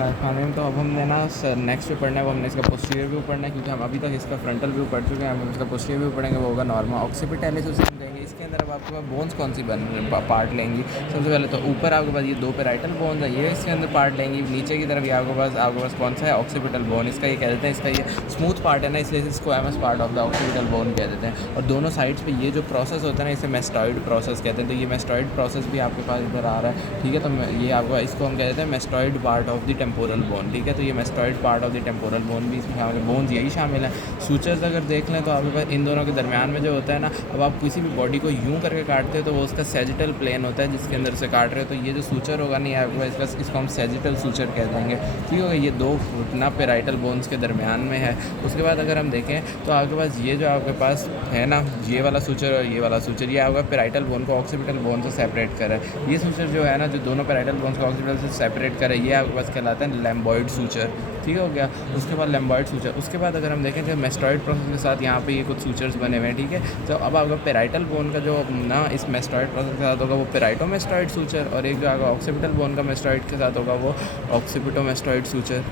बिस्मिल्लाहिर्रहमानिर्रहीम। तो अब हमने ना नेक्स्ट जो पढ़ना है वो हमने इसका पोस्टीरियर व्यू पढ़ना है, क्योंकि हम अभी तक इसका फ्रंटल व्यू पढ़ चुके हैं। हम इसका पोस्टीरियर व्यू पढ़ेंगे, वो होगा नॉर्मा ऑक्सीपिटैलिस उसे हम कहेंगे। इसके अंदर अब आपके पास बोन्स कौन सी पार्ट लेंगी। सबसे पहले तो ऊपर आपके पास ये दो पैराइटल बोन्स है, ये इसके अंदर पार्ट लेंगी। नीचे की तरफ ये आपके पास कौन सा है, ऑक्सीपिटल बोन। इसका ये कह देते हैं, इसका ये स्मूथ पार्ट है ना, इसलिए इसको MS part of the occipital bone कह देते हैं। और दोनों साइड्स पे ये जो प्रोसेस होता है ना, इसे मेस्टॉइड प्रोसेस कहते हैं। तो ये मेस्टॉइड प्रोसेस भी आपके पास इधर आ रहा है, ठीक है। तो ये आपको इसको हम कह देते हैं mastoid part of the temporal bone, ठीक है। तो ये mastoid part of the temporal bone भी इसमें शामिल है, बोन्स यही शामिल है। सूचर्स अगर देख लें तो आपके पास इन दोनों के दरमियान में जो होता है ना, अब आप किसी भी बॉडी को यूं करके काटते हो तो वो उसका सेजिटल प्लेन होता है जिसके अंदर से काट रहे हो। तो ये जो सूचर होगा नहीं आपके पास, इसको हम सेजिटल सूचर कह देंगे, ठीक है। ये दो ना पेराइटल बोन्स के दरमियान में है। उसके बाद अगर हम देखें तो आपके पास ये जो आपके पास है ना, ये वाला सूचर और ये वाला सूचर, ये आपका पेराइटल बोन को ऑक्सीपिटल बोन से सेपरेट कर रहा है। ये सूचर जो है ना, जो दोनों पेराइटल बोन्स को ऑक्सीपिटल से सेपरेट करे, ये आपके पास कहलाता है लैम्बॉइड सूचर, ठीक हो गया। उसके बाद लैम्बॉइड सूचर। उसके बाद अगर हम देखें तो मेस्टॉइड प्रोसेस के साथ यहाँ पे ये कुछ सूचर्स बने हुए हैं, ठीक है। तो अब आपका पेराइटल बोन का जो ना इस मेस्टॉइड प्रोसेस के साथ होगा वो पेराइटोमेस्टॉइड सूचर, और एक जो आपका ऑक्सीपिटल बोन का मेस्टॉइड के साथ होगा वो ऑक्सीपिटोमेस्टॉइड सूचर।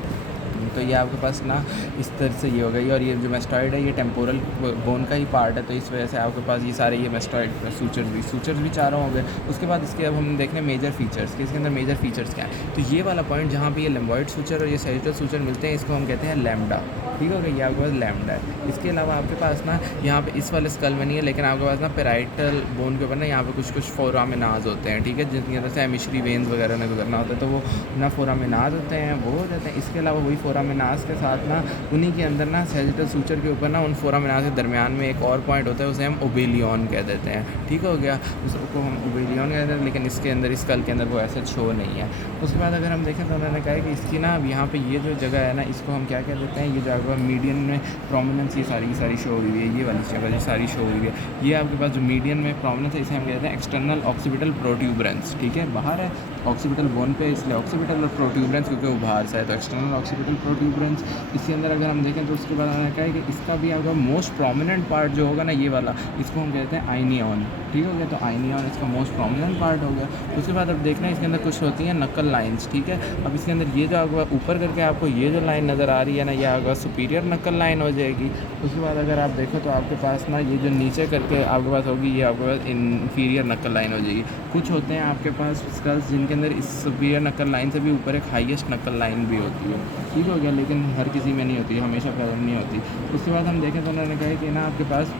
तो ये आपके पास ना इस तरह से ये हो गई। और ये जो मेस्टॉइड है ये टेम्पोरल बोन का ही पार्ट है, तो इस वजह से आपके पास ये सारे ये मेस्टॉइड सूचर्स भी चारों हो गए। उसके बाद इसके अब हम देख रहे हैं मेजर फीचर्स कि इसके अंदर मेजर फीचर्स क्या हैं। तो ये वाला पॉइंट जहाँ पे ये लैम्बॉइड सूचर और ये सेजिटल सूचर मिलते हैं, इसको हम कहते हैं लैम्डा, ठीक हो गया। ये आपके पास लैम्डा है। इसके अलावा आपके पास ना यहाँ पे इस वाले स्कल में नहीं है, लेकिन आपके पास ना पेराइटल बोन के ऊपर ना यहाँ पे कुछ फोरामिनाज होते हैं, ठीक है, जिनकी अंदर से एमिशरी वेन्स वगैरह ना गुजरना होता है, तो वो ना फोरामिनाज होते हैं, वो हो जाते हैं। इसके अलावा वही फोरामिनाज के साथ ना उन्हीं के अंदर ना सेजिटल सूचर के ऊपर ना उन फोरामिनाज के दरमियान में एक और पॉइंट होता है, उसे हम ओबेलियन कह देते हैं, ठीक हो गया। उसको हम ओबेलियन कहते हैं, लेकिन इसके अंदर इस स्कल के अंदर वो ऐसे शो नहीं है। उसके बाद अगर हम देखें तो उन्होंने कहा है कि इसकी ना यहाँ पे ये जो जगह है ना, इसको हम क्या कह देते हैं, ये जो आपका मीडियन में प्रोमिनेंस ये सारी शो हुई है, ये वाली जगह ये सारी शो हुई है। ये आपके पास जो मीडियन में प्रोमिनेंस है, इसे हम कहते हैं एक्सटर्नल ऑक्सीपिटल प्रोट्यूबरेंस, ठीक है। बाहर है ऑक्सीपिटल बोन पे, इसलिए ऑक्सीपिटल और प्रोट्यूबरेंस, क्योंकि वो बाहर से है तो एक्सटर्नल ऑक्सीपिटल प्रोट्यूबरेंस। इसके अंदर अगर हम देखें तो उसके बाद उन्होंने कहा है कि इसका भी आपका मोस्ट प्रोमिनेंट पार्ट जो होगा ना, ये वाला, इसको हम कहते हैं आइनियन, ठीक हो गया। तो आइनियन इसका मोस्ट प्रोमिनेंट पार्ट हो गया। उसके बाद अब देखना है इसके अंदर कुछ होती हैं नकल लाइन्स, ठीक है। अब इसके अंदर ये जो आपको ऊपर करके आपको ये जो लाइन नज़र आ रही है ना, ये आपका सुपीरियर नकल लाइन हो जाएगी। उसके बाद अगर आप देखो तो आपके पास ना ये जो नीचे करके आपके पास होगी, ये आपके पास इन्फीरियर नकल लाइन हो जाएगी। कुछ होते हैं आपके पास स्कल्स जिनके अंदर इस सुपीरियर नकल लाइन से भी ऊपर एक हाईएस्ट नकल लाइन भी होती है, ठीक हो गया, लेकिन हर किसी में नहीं होती, हमेशा प्रेजेंट नहीं होती। उसके बाद हम देखें तो उन्होंने कहा कि ना आपके पास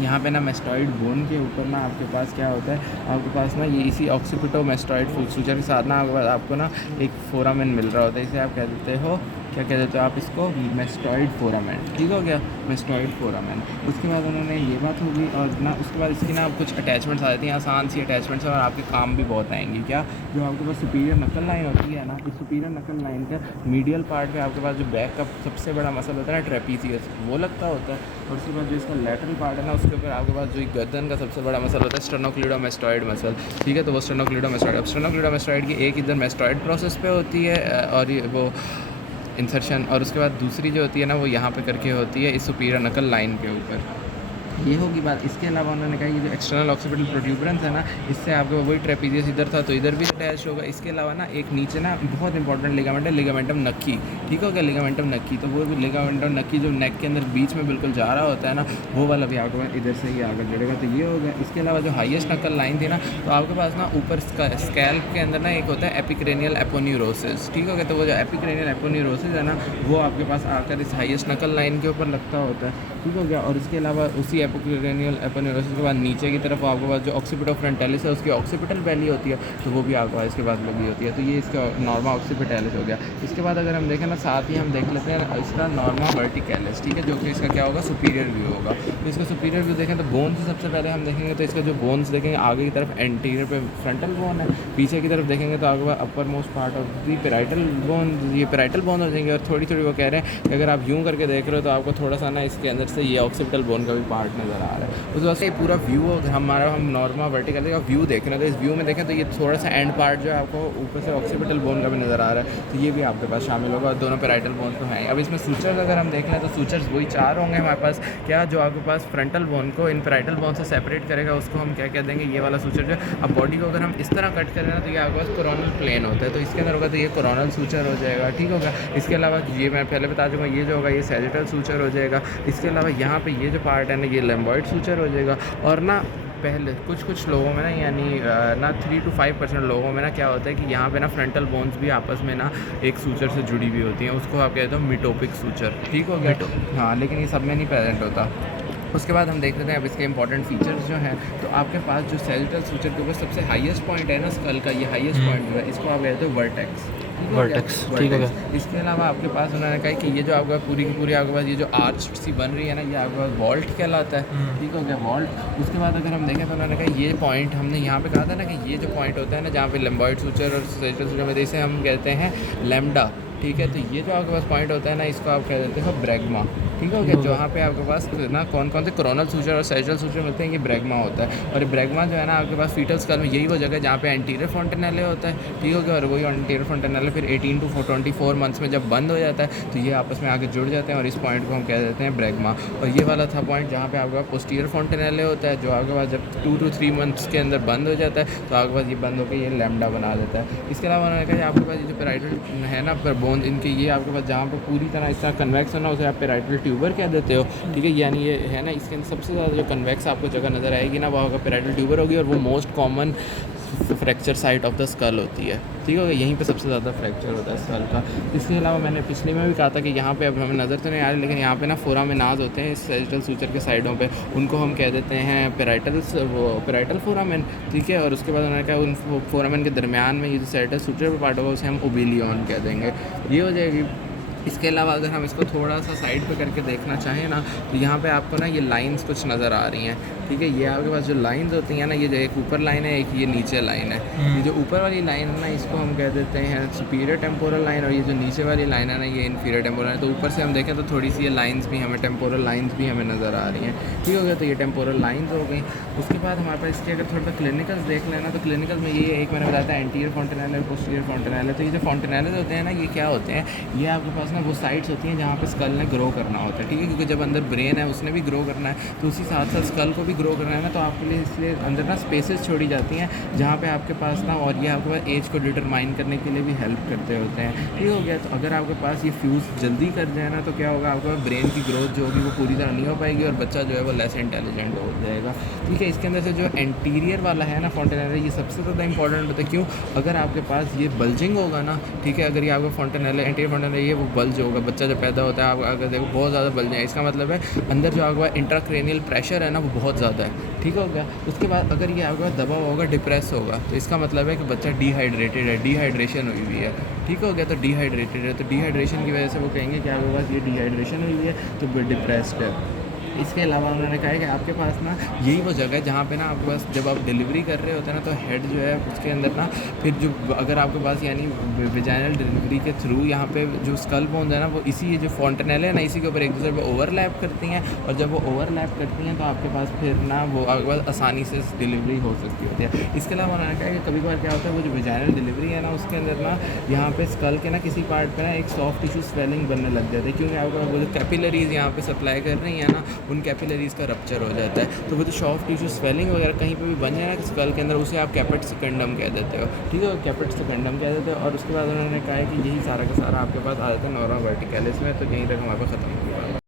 यहाँ पे ना मेस्टॉइड बोन के ऊपर ना आपके पास क्या होता है, आपके पास ना ये इसी ऑक्सीपिटो मेस्टॉइड सूचर के साथ ना आपको ना एक फोरामेन मिल रहा होता है। इसे आप कह देते हो, क्या कह देते हो आप इसको, मेस्टॉइड फोरामेन, ठीक हो गया, मेस्टॉइड फोरामेन। उसके बाद उन्होंने ये बात होगी, और ना उसके बाद इसकी ना कुछ अटैचमेंट्स आ जाती हैं, आसान सी अटैचमेंट्स, और आपके काम भी बहुत आएंगी। क्या, जो आपके पास सुपीरियर नकल लाइन होती है ना, इस सुपीरियर नकल लाइन का मीडियल पार्ट पे आपके पास जो बैक का सबसे बड़ा मसल होता है ना, ट्रेपीजियस, वो लगता होता है। और उसके बाद जो इसका लैटरल पार्ट है ना, उसके ऊपर आपके पास जो गर्दन का सबसे बड़ा मसल होता है स्टेनोक्लीडोमेस्टॉइड मसल, ठीक है। तो वो स्टेनोक्लीडोमेस्टॉइड, अब स्टेनोक्लीडोमेस्टॉइड की एक इधर मेस्टॉइड प्रोसेस पे होती है और ये वो इंसर्शन, और उसके बाद दूसरी जो होती है ना वो यहाँ पे करके होती है इस सुपीरियर नकल लाइन के ऊपर। ये होगी बात। इसके अलावा उन्होंने कहा कि जो एक्सटर्नल ऑक्सीपिटल प्रोट्यूबरेंस है ना, इससे आपको वही ट्रेपीजियस इधर था तो इधर भी अटैच होगा। इसके अलावा ना एक नीचे ना बहुत इंपॉर्टेंट लिगामेंट है, लिगामेंटम नक्की, ठीक हो गया, लिगामेंटम नक्की। तो वो भी लिगामेंटम नक्की जो नेक के अंदर बीच में बिल्कुल जा रहा होता है ना, वो वाला भी आपको इधर से ही आगे जुड़ेगा। तो ये हो गया। इसके अलावा जो हाईएस्ट नकल लाइन थी ना, तो आपके पास ना ऊपर स्कैल्प के अंदर ना एक होता है एपिक्रेनियल एपोन्यूरोसिस, ठीक हो गया। तो वो जो एपिक्रेनियल एपोन्यूरोसिस है ना, वो आपके पास आकर इस हाईएस्ट नकल लाइन के ऊपर लगता होता है, ठीक हो गया। और इसके अलावा उसी एपिक्रेनियल एपोन्यूरोसिस के बाद नीचे की तरफ आपके पास जो ऑक्सीपिटो फ्रंटालिस है उसकी ऑक्सीपिटल वैली होती है, तो वो भी आपके पास इसके बाद लगी होती है। तो ये इसका नॉर्मा ऑक्सीपिटैलिस हो गया। इसके बाद अगर हम देखें ना, साथ ही हम देख लेते हैं इसका नॉर्मा वर्टिकैलिस, ठीक है, जो कि इसका क्या होगा, सुपीरियर व्यू होगा। तो इसका सुपीरियर व्यू देखें तो बोन्स सबसे पहले हम देखेंगे, तो इसका जो बोन्स देखेंगे आगे की तरफ एंटीरियर पे फ्रंटल बोन है, पीछे की तरफ देखेंगे तो आपके पास uppermost part of the parietal bone, ये पेराइटल बोन हो जाएंगे। और थोड़ी थोड़ी वो कह रहे हैं कि अगर आप यूँ करके देख रहे हो तो आपको थोड़ा सा ना इसके अंदर से ये ऑक्सीपिटल बोन का भी पार्ट तक नज़र आ रहा है। उस वजह से पूरा व्यू हमारा, हम नॉर्मल वर्टिकल का व्यू देख रहे हैं, तो इस व्यू में देखें तो ये थोड़ा सा एंड पार्ट जो है आपको ऊपर से ऑक्सीपिटल बोन का भी नज़र आ रहा है, तो ये भी आपके पास शामिल होगा। दोनों पैराइटल बोन तो हैं। अब इसमें सूचर्स अगर हम देख लें तो सूचर्स वही 4 होंगे हमारे पास। क्या जो आपके पास फ्रंटल बोन को इन पैराइटल बोन से सेपरेट करेगा उसको हम क्या कह देंगे, ये वाला सूचर जो है। अब बॉडी को अगर हम इस तरह कट करें ना तो ये आपके पास कोरोनल प्लेन होता है, तो इसके अंदर होगा तो ये कोरोनल सूचर हो जाएगा, ठीक होगा। इसके अलावा ये मैं पहले बता चुका हूँ, ये जो होगा ये सैजिटल सूचर हो जाएगा। इसके अलावा यहाँ पे ये जो पार्ट है ना ये लैम्बॉइड सूचर हो जाएगा। और ना पहले कुछ लोगों में ना, यानी ना 3 to 5% लोगों में ना क्या होता है कि यहाँ पे ना फ्रंटल बोन्स भी आपस में ना एक सूचर से जुड़ी हुई होती हैं, उसको आप कहते हो मिटोपिक सूचर, ठीक हो गया। हाँ, लेकिन ये सब में नहीं प्रेजेंट होता। उसके बाद हम देख लेते हैं अब इसके इंपॉर्टेंट फीचर्स जो हैं। तो आपके पास जो सैजिटल सूचर के ऊपर सबसे हाईएस्ट पॉइंट है ना स्कल का, ये हाईएस्ट पॉइंट जो है इसको आप कहते हो वर्टेक्स, ठीक है। इसके अलावा आपके पास उन्होंने कहा कि ये जो आपका पूरी की पूरी आपके पास ये जो आर्च सी बन रही है ना, ये आपके पास वॉल्ट कहलाता है, ठीक हो गया, वॉल्ट। उसके बाद अगर हम देखें तो उन्होंने कहा ये पॉइंट हमने यहाँ पे कहा था ना कि ये जो पॉइंट होता है ना जहाँ पे लैम्बॉइड सूचर और सैजिटल सूचर में, इसे हम कहते हैं लैम्डा, ठीक है। तो ये जो आपके पास पॉइंट होता है ना इसको आप कह देते हो ब्रैग्मा, ठीक हो गया। जहाँ पे आपके पास ना कौन कौन से कोरोनल सूचर और सैजिटल सूचर मिलते हैं, ये ब्रैग्मा होता है। और ये ब्रैग्मा जो है ना आपके पास फीटल स्कल में यही वो जगह है जहाँ पे एंटीरियर फॉन्टेनेले होता है, ठीक हो गया। और वही एंटीरियर फॉन्टेनेले फिर 18 to 24 मंथ्स में जब बंद हो जाता है तो ये आपस में आके जुड़ जाते हैं और इस पॉइंट को हम कह देते हैं ब्रैग्मा। और ये वाला था पॉइंट जहाँ पे आपके पास पोस्टीरियर फॉन्टेनेले होता है, जो आपके पास जब 2 to 3 मंथ्स के अंदर बंद हो जाता है तो आपके पास ये बंद होकर ये लैम्डा बना देता है। इसके अलावा उन्होंने कहा आपके पास ये जो पैराइटल है ना पर बोन इनके, ये आपके पास जहाँ पर पूरी तरह इस तरह कन्वेक्स होना उसे आप पैराइटल ट्यूबर कह देते हो, ठीक है। यानी ये है ना इसके अंदर सबसे ज़्यादा जो कन्वेक्स आपको जगह नज़र आएगी ना वो होगा पैराइटल ट्यूबर होगी, और वो most common fracture site of the skull होती है, ठीक है। यहीं पे सबसे ज़्यादा फ्रैक्चर होता है स्कल का। इसके अलावा मैंने पिछले में भी कहा था कि यहाँ पे अब हमें नज़र तो नहीं आ रही, लेकिन यहाँ पे ना फोरामेनाज होते हैं इस सैजिटल सूचर के साइडों पे, उनको हम कह देते हैं पैराइटल फोरामेन, ठीक है। और उसके बाद उन्होंने कहा उन फोरामेन के दरमियान में ये जो सैजिटल सूचर पार्ट होगा उसे हम ओबिलियन कह देंगे, ये हो जाएगी। इसके अलावा अगर हम इसको थोड़ा सा साइड पे करके देखना चाहें ना तो यहाँ पे आपको ना ये लाइंस कुछ नज़र आ रही हैं, ठीक है। ये आपके पास जो लाइंस होती हैं ना, ये जो एक ऊपर लाइन है एक ये नीचे लाइन है। ये जो ऊपर वाली लाइन है ना इसको हम कह देते हैं सुपीरियर टेम्पोरल लाइन, और ये जो नीचे वाली लाइन है ना ये इन्फीरियर टेम्पोरल लाइन। तो ऊपर से हम देखें तो थोड़ी सी ये लाइन्स भी हमें टेम्पोरल लाइन्स भी हमें नज़र आ रही हैं, ठीक हो गया। तो ये टेम्पोरल लाइन्स हो गई। उसके बाद हमारे पास इसके अगर थोड़ा सा क्लिनिकल्स देख लेना तो क्लिनिकल में ये एक मैंने बताया था एंटीरियर फॉन्टेनेले और पोस्टीरियर फॉन्टेनेले। तो ये जो फॉन्टेनेले होते हैं ना ये क्या होते हैं, ये आपके पास ना वो साइड्स होती हैं जहाँ पे स्कल ने ग्रो करना होता है, ठीक है। क्योंकि जब अंदर ब्रेन है उसने भी ग्रो करना है तो उसी साथ साथ स्कल को भी ग्रो करना है ना, तो आपके लिए इसलिए अंदर ना स्पेसेस छोड़ी जाती हैं जहाँ पे आपके पास ना, और ये आपके पास एज को डिटरमाइन करने के लिए भी हेल्प करते होते हैं, ठीक हो गया। तो अगर आपके पास ये फ्यूज़ जल्दी कर जाए ना तो क्या होगा, आपका ब्रेन की ग्रोथ जो होगी वो पूरी तरह नहीं हो पाएगी और बच्चा जो है वो लेस इंटेलिजेंट हो जाएगा, ठीक है। इसके अंदर से जो एंटीरियर वाला है ना फॉन्टेनेले, ये सबसे ज़्यादा इंपॉर्टेंट होता है। क्यों? अगर आपके पास ये बल्जिंग होगा ना, ठीक है, अगर ये आपका फॉन्टेनेले एंटीरियर फॉन्टेनेले ये वो बल्ज होगा, बच्चा जब पैदा होता है आप अगर देखो बहुत ज़्यादा बल्ज है, इसका मतलब है अंदर जो आपका इंट्राक्रेनियल प्रेशर है ना वो बहुत ज़्यादा है, ठीक हो गया। उसके बाद अगर ये आपका दबा होगा, डिप्रेस होगा, तो इसका मतलब है कि बच्चा डिहाइड्रेटेड है, डिहाइड्रेशन हुई हुई है, ठीक हो गया। तो डिहाइड्रेटेड है, तो डिहाइड्रेशन की वजह से वो कहेंगे कि आपके पास ये डिहाइड्रेशन हुई है तो डिप्रेस्ड है। इसके अलावा उन्होंने कहा है कि आपके पास ना यही वो जगह है जहाँ पे ना आपके पास जब आप डिलीवरी कर रहे होते हैं ना तो हेड जो है उसके अंदर ना फिर जो अगर आपके पास यानी विजाइनल डिलीवरी के थ्रू यहाँ पे जो स्कल बोन्स है ना वो इसी ये जो फॉन्टेनेले है ना इसी के ऊपर एक दूसरे पे ओवरलैप करती हैं, और जब वो ओवरलैप करती हैं तो आपके पास फिर ना वो आपके पास आसानी से डिलीवरी हो सकती होती है। इसके अलावा उन्होंने कहा कि कभी बार क्या होता है वो जो विजाइनल डिलीवरी है ना उसके अंदर ना यहाँ पे स्कल के ना किसी पार्ट पे ना एक सॉफ्ट टिश्यू स्वेलिंग बनने लग जाती है, क्योंकि आपका वो जो कैपिलरीज यहाँ पे सप्लाई कर रही हैं ना उन कैपिलरीज का रप्चर हो जाता है। तो वो जो सॉफ्ट टिश्यू स्वेलिंग वगैरह कहीं पे भी बन जाए ना स्कल के अंदर उसे आप कैपेट सेकेंडम कह देते हो, ठीक है, कैपेट सेकेंडम कह देते हो। और उसके बाद उन्होंने कहा है कि यही सारा का सारा आपके पास आ जाता है नॉर्मा वर्टिकलिस में। तो यहीं तक हमारे पास खत्म हो गया।